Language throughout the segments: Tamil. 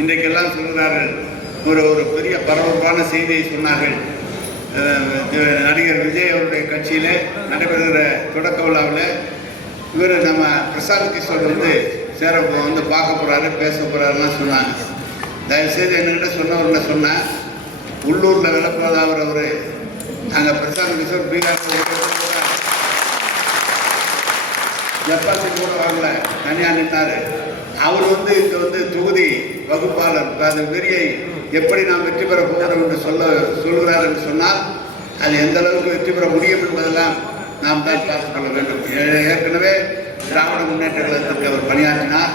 இன்றைக்கெல்லாம் சொல்கிறார்கள் ஒரு ஒரு பெரிய பரபரப்பான செய்தியை சொன்னார்கள். நடிகர் விஜய் அவருடைய கட்சியில் நடைபெறுகிற தொடக்க விழாவில் இவர் நம்ம பிரசாந்த் கிஷோர் வந்து சேர வந்து பார்க்க போகிறாரு பேச போகிறாருலாம் சொன்னாங்க. தயவுசெய்து என்கிட்ட சொன்னவர்கிட்ட சொன்னேன் உள்ளூரில் விளக்குவதாகிற அவர் அவர். நாங்கள் பிரசாந்த் கிஷோர் பீகார் ஜப்பாத்தி கூட வாங்கல. தனியாக நின்றார் அவர் வந்து இங்கே வந்து தொகுதி வகுப்பாளர். அது வெறியை எப்படி நாம் வெற்றி பெற போகிறோம் என்று சொல்ல சொல்கிறார் என்று சொன்னால் அது எந்த அளவுக்கு வெற்றி பெற முடியும் என்பதெல்லாம் நாம் தான் பார்த்துக் கொள்ள வேண்டும். ஏ- ஏற்கனவே திராவிட முன்னேற்ற கழகத்திற்கு அவர் பணியாற்றினார்.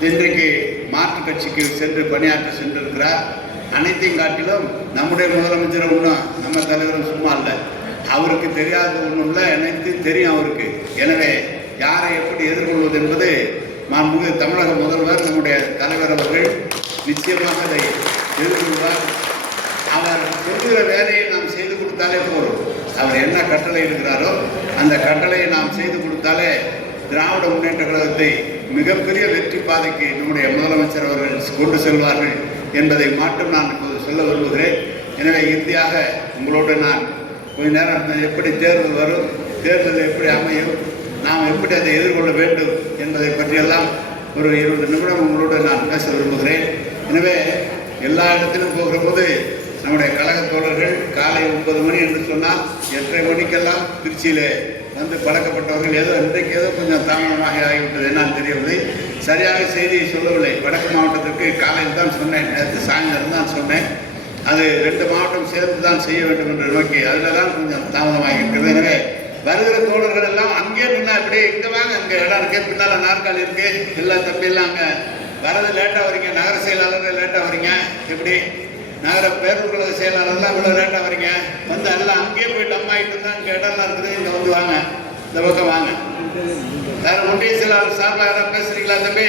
இன்றைக்கு மாற்றுக் கட்சிக்கு சென்று பணியாற்றி சென்றிருக்கிறார். அனைத்தையும் காட்டிலும் நம்முடைய முதலமைச்சர் ஒன்றும் நம்ம தலைவரும் சும்மா இல்லை. அவருக்கு தெரியாத ஒன்றும் இல்லை அனைத்தையும் தெரியும் அவருக்கு. எனவே யாரை எப்படி எதிர்கொள்வது என்பது மாண்புமிகு தமிழக முதல்வர் நம்முடைய தலைவர் அவர்கள் நிச்சயமாக அதை எதிர்கொள்வார். அவர் சொல்கிற வேலையை நாம் செய்து கொடுத்தாலே போதும். அவர் என்ன கட்டளை இருக்கிறாரோ அந்த கட்டளையை நாம் செய்து கொடுத்தாலே திராவிட முன்னேற்ற கழகத்தை மிகப்பெரிய வெற்றி பாதைக்கு நம்முடைய முதலமைச்சர் அவர்கள் கொண்டு செல்வார்கள் என்பதை மட்டும் நான் இப்போது சொல்ல விரும்புகிறேன். எனவே இறுதியாக உங்களோடு நான் கொஞ்ச நேரம் எப்படி தேர்தல் வரும் தேர்தல் எப்படி அமையும் நாம் எப்படி அதை எதிர்கொள்ள வேண்டும் என்பதை பற்றியெல்லாம் ஒரு இருபது நிமிடம் உங்களோடு நான் பேச விரும்புகிறேன். எனவே எல்லா இடத்திலும் போகிற போது நம்முடைய கழக தோழர்கள் காலை ஒன்பது மணி என்று சொன்னால் எட்டரை மணிக்கெல்லாம் திருச்சியில் வந்து பழக்கப்பட்டவர்கள் ஏதோ இன்றைக்கு ஏதோ கொஞ்சம் தாமதமாக ஆகிவிட்டது என்னன்னு தெரியவில்லை. சரியாக செய்தியை சொல்லவில்லை. வடக்கு மாவட்டத்திற்கு காலையில் தான் சொன்னேன். நேற்று சாயந்தரம் தான் சொன்னேன். அது ரெண்டு மாவட்டம் சேர்ந்து தான் செய்ய வேண்டும் என்று நோக்கி அதில் தான் கொஞ்சம் தாமதமாக இருக்கிறது எனவே வருகிற தோழர்கள் எல்லாம் அங்கே நின்னா இப்படியே இங்கே வாங்க அங்க இடம் இருக்கு பின்னால் நாற்காலி இருக்கு எல்லா தம்பி எல்லாம் அங்கே. வரது லேட்டாக வரீங்க நகர செயலாளர் லேட்டாக வரீங்க எப்படி? நகர பேருந்து கழக செயலாளர்லாம் இவ்வளோ லேட்டாக வரீங்க? வந்து எல்லாம் அங்கேயே போய் அம்மா ஆகிட்டு இருந்தா இங்கே இடம்லாம் இருக்குது இங்கே வந்து வாங்க. இந்த பக்கம் வாங்க. வேற ஒன்றிய செயலாளர் சார்பாக யாராவது பேசுறீங்களா தம்பி?